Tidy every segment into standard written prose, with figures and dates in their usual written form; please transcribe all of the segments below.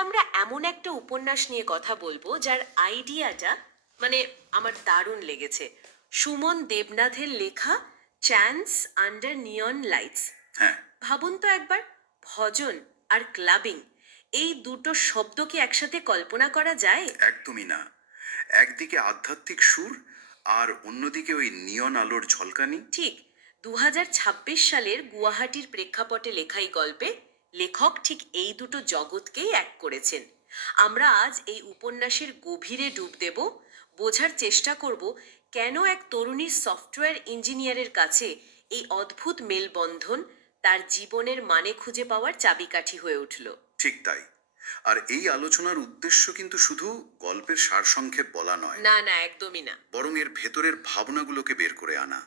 আমরা এমন একটা উপন্যাস নিয়ে কথা বলবো যার আইডিয়াটা মানে আমার দারুণ লেগেছে। সুমন দেবনাথের লেখা চ্যান্স আন্ডার নিয়ন লাইটস। হ্যাঁ। ভাবুন তো একবার, ভজন আর ক্লাবিং, এই দুটো শব্দ কি একসাথে কল্পনা করা যায়? একদমই না। একদিকে আধ্যাত্মিক সুর আর অন্যদিকে ওই নিয়ন আলোর ঝলকানি। ঠিক 2026 সালের গুয়াহাটির প্রেক্ষাপটে লেখা এই গল্পে লেখক ঠিক এই দুটো জগৎকেই এক করেছেন। আমরা আজ এই উপন্যাসের গভীরে ডুব দেব, বোঝার চেষ্টা করব কেন এক তরুণীর সফটওয়্যার ইঞ্জিনিয়ারের কাছে এই অদ্ভুত মেলবন্ধন তার জীবনের মানে খুঁজে পাওয়ার চাবিকাঠি হয়ে উঠল। ঠিক তাই। আর এই আলোচনার উদ্দেশ্য কিন্তু শুধু গল্পের সারসংক্ষেপ বলা নয়, না না, একদমই না। বরং এর ভেতরের ভাবনাগুলোকে বের করে আনা।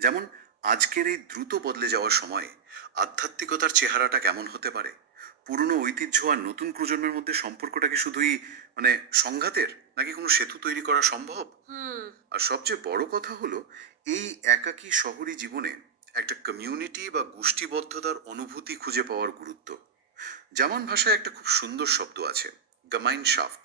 যেমন আজকের এই দ্রুত বদলে যাওয়ার সময়ে আধ্যাত্মিকতার চেহারাটা কেমন হতে পারে, পুরনো ঐতিহ্য আর নতুন প্রজন্মের মধ্যে সম্পর্কটা কি শুধুই মানে সংঘাতের, নাকি কোনো সেতু তৈরি করা সম্ভব। হুম। আর সবচেয়ে বড় কথা হলো, এই একাকী শহরী জীবনে একটা কমিউনিটি বা গোষ্ঠীবদ্ধতার অনুভূতি খুঁজে পাওয়ার গুরুত্ব। জার্মান ভাষায় একটা খুব সুন্দর শব্দ আছে, গামাইনশাফট।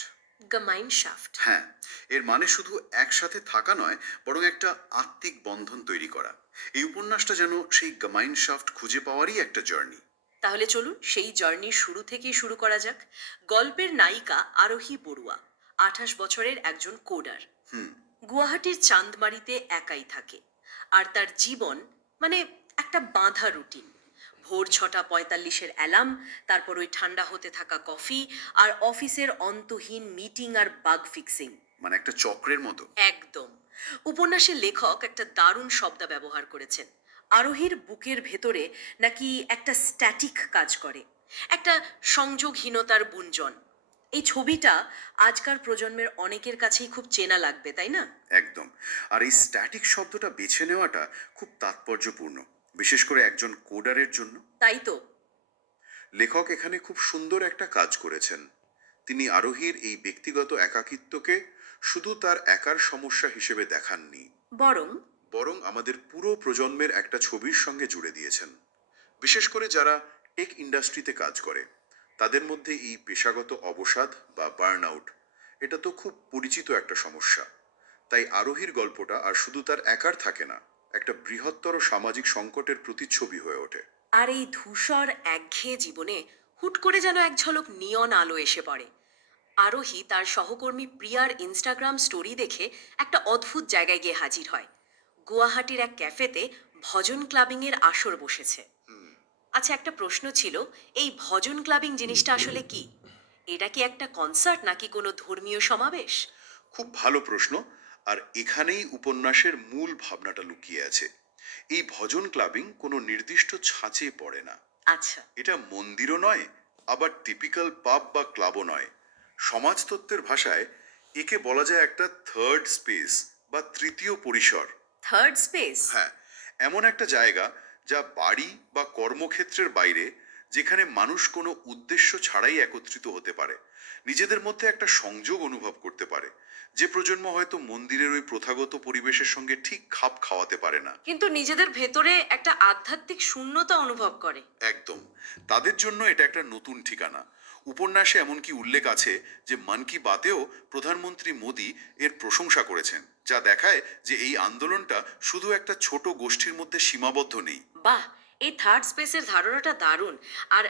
গামাইন শাফট। হ্যাঁ, এর মানে শুধু একসাথে থাকা নয়, বরং একটা আত্মিক বন্ধন তৈরি করা। এই উপন্যাসটা যেন সেই গামাইনশাফট খুঁজে পাওয়ারই একটা জার্নি। তাহলে চলুন সেই জার্নির শুরু থেকেই শুরু করা যাক। গল্পের নায়িকা আরোহী বড়ুয়া, 28 বছরের একজন কোডার। হুম। গুয়াহাটির চাঁদমারিতে একাই থাকে। আর তার জীবন মানে একটা বাঁধা রুটিন। ভোর 6:45-এর অ্যালার্ম, তারপর ওই ঠান্ডা হতে থাকা কফি, আর অফিসের অন্তহীন মিটিং আর বাগ ফিক্সিং। মানে একটা চক্রের মতো। একদম। উপন্যাসের লেখক একটা দারুণ শব্দ ব্যবহার করেছেন। আরোহীর বুকের ভেতরে নাকি একটা স্ট্যাটিক কাজ করে, একটা সংযোগহীনতার গুঞ্জন। এই ছবিটা আজকার প্রজন্মের অনেকের কাছেই খুব চেনা লাগবে, তাই না? একদম। আর এই স্ট্যাটিক শব্দটা বেছে নেওয়াটা খুব তাৎপর্যপূর্ণ, বিশেষ করে একজন কোডারের জন্য। তাই তো। লেখক এখানে খুব সুন্দর একটা কাজ করেছেন। তিনি আরোহীর এই ব্যক্তিগত একাকিত্বকে শুধু তার একার সমস্যা হিসেবে দেখাননি, বরং বরং আমাদের পুরো প্রজন্মের একটা ছবির সঙ্গে জুড়ে দিয়েছেন। বিশেষ করে যারা টেক ইন্ডাস্ট্রিতে কাজ করে, তাদের মধ্যে এই পেশাগত অবসাদ বা বার্ন আউট, এটা তো খুব পরিচিত একটা সমস্যা। তাই আরোহীর গল্পটা আর শুধু তার একার থাকে না, একটা বৃহত্তর সামাজিক সংকটের প্রতিচ্ছবি হয়ে ওঠে। আর এই ধূসর একঘেয়ে জীবনে হুট করে যেন এক ঝলক নিয়ন আলো এসে পড়ে। আরোহী তার সহকর্মী প্রিয়ার ইনস্টাগ্রাম স্টোরি দেখে একটা অদ্ভুত জায়গায় গিয়ে হাজির হয়। গুয়াহাটির এক ক্যাফেতে ভজন ক্লাবিং এর আসর বসেছে। আচ্ছা, একটা প্রশ্ন ছিল, এই ভজন ক্লাবিং জিনিসটা আসলে কি? এটা কি একটা কনসার্ট নাকি কোনো ধর্মীয় সমাবেশ? খুব ভালো প্রশ্ন। আর এখানেই উপন্যাসের মূল ভাবনাটা লুকিয়ে আছে। এই ভজন ক্লাবিং কোনো নির্দিষ্ট ছাঁচে পড়ে না। আচ্ছা। এটা মন্দিরও নয়, আবার টিপিক্যাল পাব বা ক্লাবও নয়। সমাজতত্ত্বের ভাষায় একে বলা যায় একটা থার্ড স্পেস বা তৃতীয় পরিসর। Third space? হ্যাঁ, এমন একটা জায়গা যা বাড়ি বা কর্মক্ষেত্রের বাইরে, যেখানে মানুষ কোনো উদ্দেশ্য ছাড়াই একত্রিত হতে পারে, নিজেদের মধ্যে একটা সংযোগ অনুভব করতে পারে, যে প্রজন্ম হয়তো মন্দিরের ওই প্রথাগত পরিবেশের সঙ্গে ঠিক খাপ খাওয়াতে পারে না। কিন্তু নিজেদের ভেতরে একটা আধ্যাত্মিক শূন্যতা অনুভব করে। একদম। তাদের জন্য এটা একটা নতুন ঠিকানা। উপন্যাসে এমনকি উল্লেখ আছে যে মন কি বাতেও প্রধানমন্ত্রী মোদী এর প্রশংসা করেছেন, যা দেখায় যে এই আন্দোলনটা শুধু একটা ছোট গোষ্ঠীর মধ্যে সীমাবদ্ধ নেই। বাহ! এই থার্ড স্পেসের ধারণাটা দারুণ। আর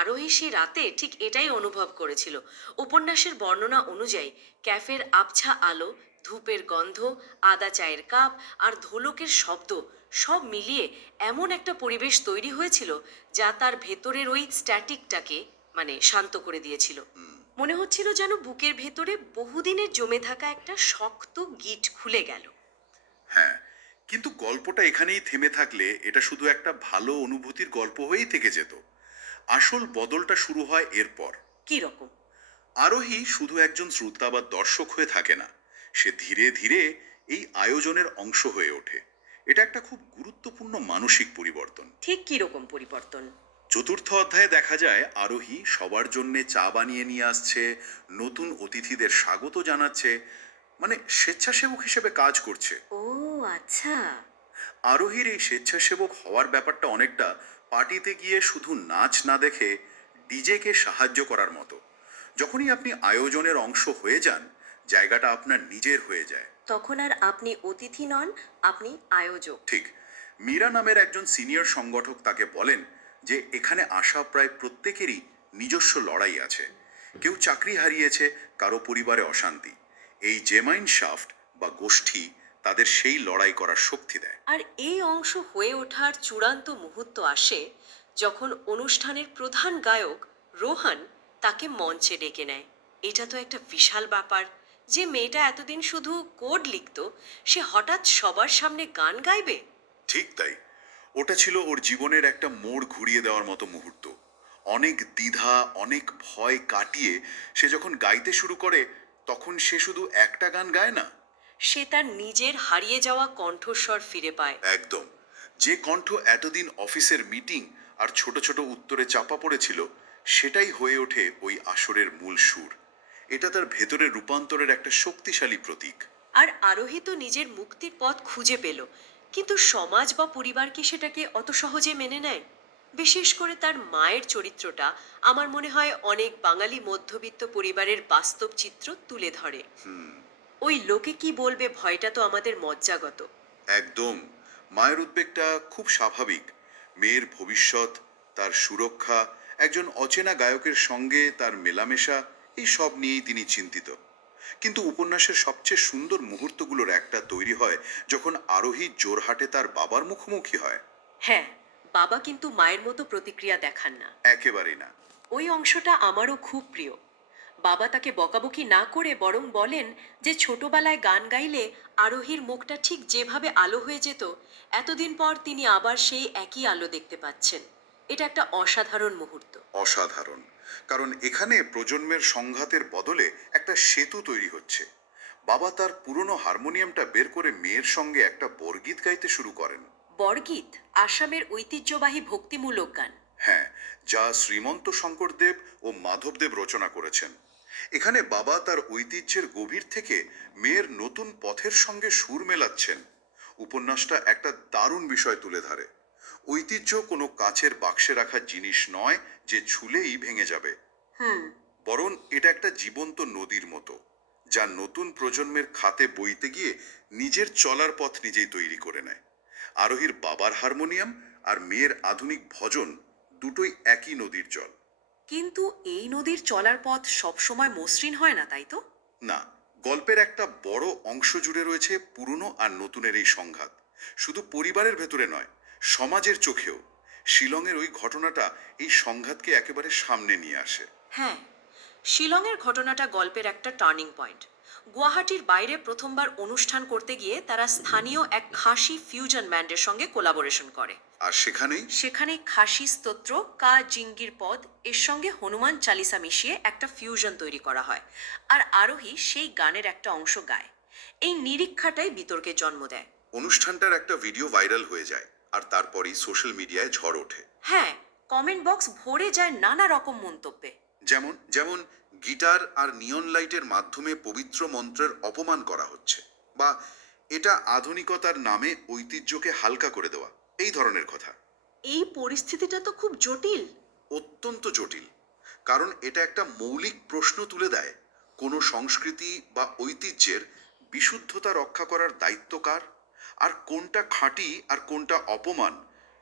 আরোহী সেই রাতে ঠিক এটাই অনুভব করেছিল। উপন্যাসের বর্ণনা অনুযায়ী ক্যাফের আবছা আলো, ধূপের গন্ধ, আদা চায়ের কাপ আর ঢোলকের শব্দ সব মিলিয়ে এমন একটা পরিবেশ তৈরি হয়েছিল যা তার ভেতরের ওই স্ট্যাটিকটাকে মানে শান্ত করে দিয়েছিল। মনে হচ্ছিল যেন বুকের ভেতরে বহুদিনের জমে থাকা একটা শক্ত গিঁট খুলে গেল। হ্যাঁ, কিন্তু গল্পটা এখানেই থেমে থাকলে এটা শুধু একটা ভালো অনুভূতির গল্প হয়েই থেকে যেত। আসল বদলটা শুরু হয় এরপর। কি রকম? আরোহী শুধু একজন শ্রোতা বা দর্শক হয়ে থাকে না, সে ধীরে ধীরে এই আয়োজনের অংশ হয়ে ওঠে। এটা একটা খুব গুরুত্বপূর্ণ মানসিক পরিবর্তন। ঠিক কি রকম পরিবর্তন? চতুর্থ অধ্যায়ে দেখা যায় আরোহী সবার জন্যে চা বানিয়ে নিয়ে আসছে, নতুন অতিথিদের স্বাগত জানাচ্ছে, মানে স্বেচ্ছাসেবক হিসেবে কাজ করছে। ও আচ্ছা। আরোহীর এই স্বেচ্ছাসেবক হওয়ার ব্যাপারটা অনেকটা পার্টিতে গিয়ে শুধু নাচ না দেখে ডিজেকে সাহায্য করার মতো। যখনই আপনি আয়োজনের অংশ হয়ে যান, জায়গাটা আপনার নিজের হয়ে যায়। তখন আর আপনি অতিথি নন, আপনি আয়োজক। ঠিক। মীরা নামের একজন সিনিয়র সংগঠক তাকে বলেন যে এখানে আসা প্রায় প্রত্যেকেরই নিজস্ব লড়াই আছে। কেউ চাকরি হারিয়েছে, কারো পরিবারে অশান্তি। এই জেমাইন শাফট বা গোষ্ঠী তাদের সেই লড়াই করার শক্তি দেয়। আর এই অংশ হয়ে ওঠার চূড়ান্ত মুহূর্ত আসে যখন অনুষ্ঠানের প্রধান গায়ক রোহান তাকে মঞ্চে ডেকে নেয়। এটা তো একটা বিশাল ব্যাপার, যে মেয়েটা এতদিন শুধু কোড লিখতো, সে হঠাৎ সবার সামনে গান গাইবে। ঠিক তাই। ওটা ছিল ওর জীবনের একটা মোড় ঘুরিয়ে দেওয়ার মতো মুহূর্ত। অনেক দ্বিধা, অনেক ভয় কাটিয়ে সে যখন গাইতে শুরু করে, তখন সে শুধু একটা গান গায় না। সে তার নিজের হারিয়ে যাওয়া কণ্ঠস্বর ফিরে পায়। একদম। যে কণ্ঠ এতদিন অফিসের মিটিং আর ছোট ছোট উত্তরে চাপা পড়েছিল, সেটাই হয়ে ওঠে ওই আসরের মূল সুর। এটা তার ভেতরের রূপান্তরের একটা শক্তিশালী প্রতীক। আর আরোহী তো নিজের মুক্তির পথ খুঁজে পেল, কিন্তু সমাজ বা পরিবার কি সেটাকে অত সহজে মেনে নেয়? বিশেষ করে তার মায়ের চরিত্রটা আমার মনে হয় অনেক বাঙালি মধ্যবিত্ত পরিবারের বাস্তব চিত্র তুলে ধরে। ওই লোকে কি বলবে ভয়টা তো আমাদের মজ্জাগত। একদম। মায়ের উদ্বেগটা খুব স্বাভাবিক। মেয়ের ভবিষ্যৎ, তার সুরক্ষা, একজন অচেনা গায়কের সঙ্গে তার মেলামেশা, এই সব নিয়েই তিনি চিন্তিত। কিন্তু উপন্যাসের সবচেয়ে সুন্দর মুহূর্তগুলোর একটা তৈরি হয় যখন আরোহী জোরহাটে তার বাবার মুখোমুখি হয়। হ্যাঁ, বাবা কিন্তু মায়ের মতো প্রতিক্রিয়া দেখান না। একেবারেই না। ওই অংশটা আমারও খুব প্রিয়। বাবা তাকে বকাবকি না করে বরং বলেন যে ছোটবেলায় গান গাইলে আরোহীর মুখটা ঠিক যেভাবে আলো হয়ে যেত, এতদিন পর তিনি আবার সেই একই আলো দেখতে পাচ্ছেন। এটা একটা অসাধারণ মুহূর্ত। অসাধারণ। কারণ এখানে প্রজন্মের সংঘাতের বদলে একটা সেতু তৈরি হচ্ছে। বাবা তার পুরনো হারমোনিয়ামটা বের করে মেয়ের সঙ্গে একটা বরগীত গাইতে শুরু করেন। বরগীত আসামের ঐতিহ্যবাহী ভক্তিমূলক গান। হ্যাঁ, যা শ্রীমন্ত শঙ্করদেব ও মাধবদেব রচনা করেছেন। এখানে বাবা তার ঐতিহ্যের গভীর থেকে মেয়ের নতুন পথের সঙ্গে সুর মেলাচ্ছেন। উপন্যাসটা একটা দারুণ বিষয় তুলে ধরে। ঐতিহ্য কোনো কাচের বাক্সে রাখা জিনিস নয় যে ছুলেই ভেঙে যাবে। হুম। বরং এটা একটা জীবন্ত নদীর মতো, যা নতুন প্রজন্মের খাতে বইতে গিয়ে নিজের চলার পথ নিজেই তৈরি করে নেয়। আরোহীর বাবার হারমোনিয়াম আর মেয়ের আধুনিক ভজন দুটোই একই নদীর জল। কিন্তু এই নদীর চলার পথ সবসময় মসৃণ হয় না, তাই তো? না, গল্পের একটা বড় অংশ জুড়ে রয়েছে পুরনো আর নতুনের এই সংঘাত। শুধু পরিবারের ভেতরে নয়, সমাজের চোখেও। শিলংয়ের ওই ঘটনাটা এই সংঘাতকে একেবারে সামনে নিয়ে আসে। হ্যাঁ, শিলংয়ের ঘটনাটা গল্পের একটা টার্নিং পয়েন্ট। গুয়াহাটির বাইরে প্রথমবার অনুষ্ঠান করতে গিয়ে তারা স্থানীয় এক খাসি ফিউজন ব্যান্ডের সঙ্গে কোলাবোরেশন করে। আর সেখানেই সেখানে খাসি স্তোত্র কা জিঙ্গির পদ এর সঙ্গে হনুমান চালিসা মিশিয়ে একটা ফিউশন তৈরি করা হয়, আর আরোহী সেই গানের একটা অংশ গায়। এই নিরীক্ষাটাই বিতর্কের জন্ম দেয়। অনুষ্ঠানটার একটা ভিডিও ভাইরাল হয়ে যায়, আর তারপরই সোশ্যাল মিডিয়ায় ঝড় ওঠে। হ্যাঁ, কমেন্ট বক্স ভরে যায় নানা রকম মন্তব্যে। যেমন যেমন গিটার আর নিয়ন লাইটের মাধ্যমে পবিত্র মন্ত্রের অপমান করা হচ্ছে, বা এটা আধুনিকতার নামে ঐতিহ্যকে হালকা করে দেওয়া, এই ধরনের কথা। এই পরিস্থিতিটা তো খুব জটিল। অত্যন্ত জটিল। কারণ এটা একটা মৌলিক প্রশ্ন তুলে দেয়, কোনো সংস্কৃতি বা ঐতিহ্যের বিশুদ্ধতা রক্ষা করার দায়িত্ব কার? আর কোনটা খাঁটি আর কোনটা অপমান,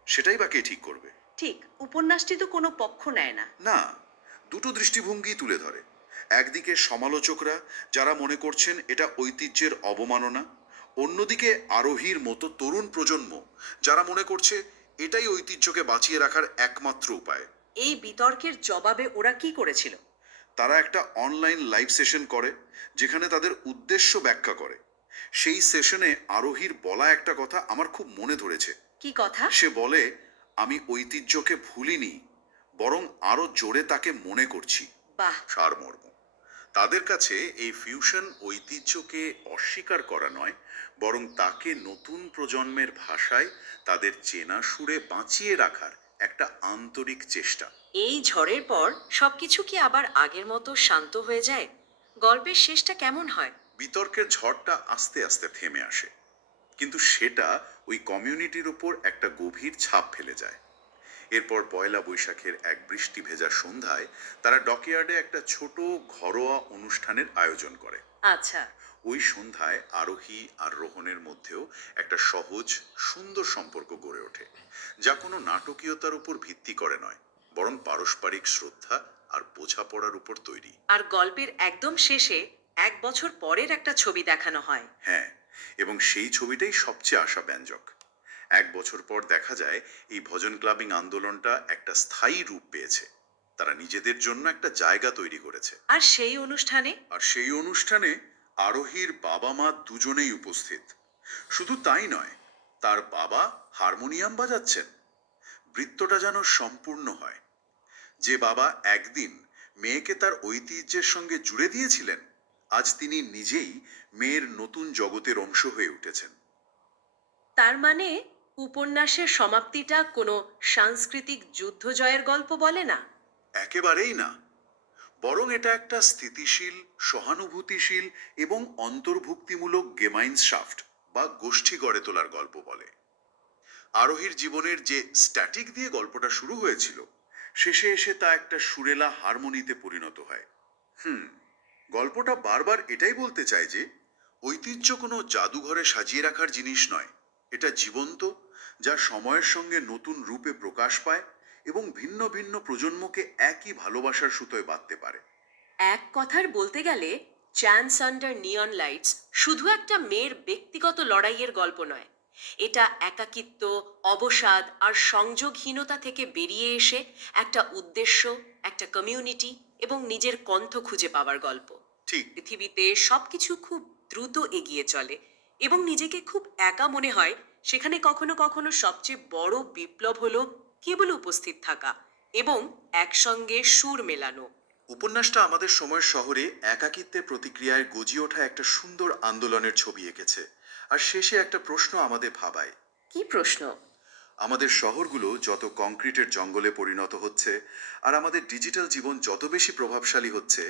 সেটাই বা কে ঠিক করবে? ঠিক, উপন্যাসটি তো কোনো পক্ষ নেয় না। না, দুটো দৃষ্টিভঙ্গি তুলে ধরে। একদিকে সমালোচকরা, যারা মনে করছেন এটা ঐতিহ্যের অবমাননা। অন্যদিকে আরোহীর মতো তরুণ প্রজন্ম, যারা মনে করছে এটাই ঐতিহ্যকে বাঁচিয়ে রাখার একমাত্র উপায়। এই বিতর্কের জবাবে ওরা কি করেছিল? তারা একটা অনলাইন লাইভ সেশন করে, যেখানে তাদের উদ্দেশ্য ব্যাখ্যা করে। সেই সেশনে আরোহীর বলা একটা কথা আমার খুব মনে ধরেছে। কি কথা? সে বলে, আমি ঐতিহ্যকে ভুলিনি, বরং আরো জোরে তাকে মনে করছি। বাহ। সারমর্ম। তাদের কাছে এই ফিউশন ঐতিহ্যকে অস্বীকার করা নয়, বরং তাকে নতুন প্রজন্মের ভাষায় তাদের চেনা সুরে বাঁচিয়ে রাখার একটা আন্তরিক চেষ্টা। এই ঝড়ের পর সবকিছু কি আবার আগের মতো শান্ত হয়ে যায়? গল্পের শেষটা কেমন হয়? বিতর্কের ঝড়টা আস্তে আস্তে থেমে আসে, কিন্তু সেটা ওই কমিউনিটির উপর একটা গভীর ছাপ ফেলে যায়। এরপর পয়লা বৈশাখের এক বৃষ্টি ভেজা সন্ধ্যায় তারা ডকইয়ার্ডে একটা ছোট ঘরোয়া অনুষ্ঠানের আয়োজন করে। আচ্ছা। ওই সন্ধ্যায় আরোহী আর রোহনের মধ্যেও একটা সহজ সুন্দর সম্পর্ক গড়ে ওঠে, যা কোনো নাটকীয়তার উপর ভিত্তি করে নয়, বরং পারস্পরিক শ্রদ্ধা আর বোঝাপড়ার উপর তৈরি। আর গল্পের একদম শেষে 1 বছর পরের একটা ছবি দেখানো হয়। হ্যাঁ, এবং সেই ছবিটাই সবচেয়ে আশাব্যঞ্জক। 1 বছর পর দেখা যায় এই ভজন ক্লাবিং আন্দোলনটা একটা স্থায়ী রূপ পেয়েছে। তারা নিজেদের জন্য একটা জায়গা তৈরি করেছে। আর সেই অনুষ্ঠানে আর সেই অনুষ্ঠানে আরোহীর বাবা মা দুজনেই উপস্থিত। শুধু তাই নয়, তার বাবা হারমোনিয়াম বাজাচ্ছেন। বৃত্তটা যেন সম্পূর্ণ হয়। যে বাবা একদিন মেয়েকে তার ঐতিহ্যের সঙ্গে জুড়ে দিয়েছিলেন, আজ তিনি নিজেই মেয়ের নতুন জগতের অংশ হয়ে উঠেছেন। তার মানে উপন্যাসের সমাপ্তিটা কোনো সাংস্কৃতিক যুদ্ধ জয়ের গল্প বলে না। একেবারেই না, বরং এটা একটা স্থিতিশীল, সহানুভূতিশীল এবং অন্তর্ভুক্তিমূলক গেমাইনশাফট বা গোষ্ঠী গড়ে তোলার গল্প বলে। আরোহীর জীবনের যে স্ট্যাটিক দিয়ে গল্পটা শুরু হয়েছিল, শেষে এসে তা একটা সুরেলা হারমোনিতে পরিণত হয়। গল্পটা বারবার এটাই বলতে চায় যে ঐতিহ্য কোনো জাদুঘরে সাজিয়ে রাখার জিনিস নয়। এটা জীবন্ত, যা সময়ের সঙ্গে নতুন রূপে প্রকাশ পায় এবং ভিন্ন ভিন্ন প্রজন্মকে একই ভালোবাসার সুতোয় বাঁধতে পারে। এক কথার বলতে গেলে চ্যান্স আন্ডার নিয়ন লাইটস শুধু একটা মেয়ের ব্যক্তিগত লড়াইয়ের গল্প নয়। এটা একাকিত্ব, অবসাদ আর সংযোগহীনতা থেকে বেরিয়ে এসে একটা উদ্দেশ্য, একটা কমিউনিটি এবং নিজের কণ্ঠ খুঁজে পাওয়ার গল্প। ঠিক। পৃথিবীতে সবকিছু খুব দ্রুত এগিয়ে চলে এবং নিজেকে খুব একা মনে হয়, সেখানে কখনো কখনো সবচেয়ে বড় বিপ্লব হলো কেবল উপস্থিত থাকা এবং একসঙ্গে সুর মেলানো। উপন্যাসটা আমাদের সময়ের শহরে একাকিত্বের প্রতিক্রিয়ায় গজিয়ে ওঠা একটা সুন্দর আন্দোলনের ছবি এঁকেছে। আর শেষে একটা প্রশ্ন আমাদের ভাবায়। কি প্রশ্ন? আমাদের শহরগুলো যত কংক্রিটের জঙ্গলে পরিণত হচ্ছে আর আমাদের ডিজিটাল জীবন যত বেশি প্রভাবশালী হচ্ছে,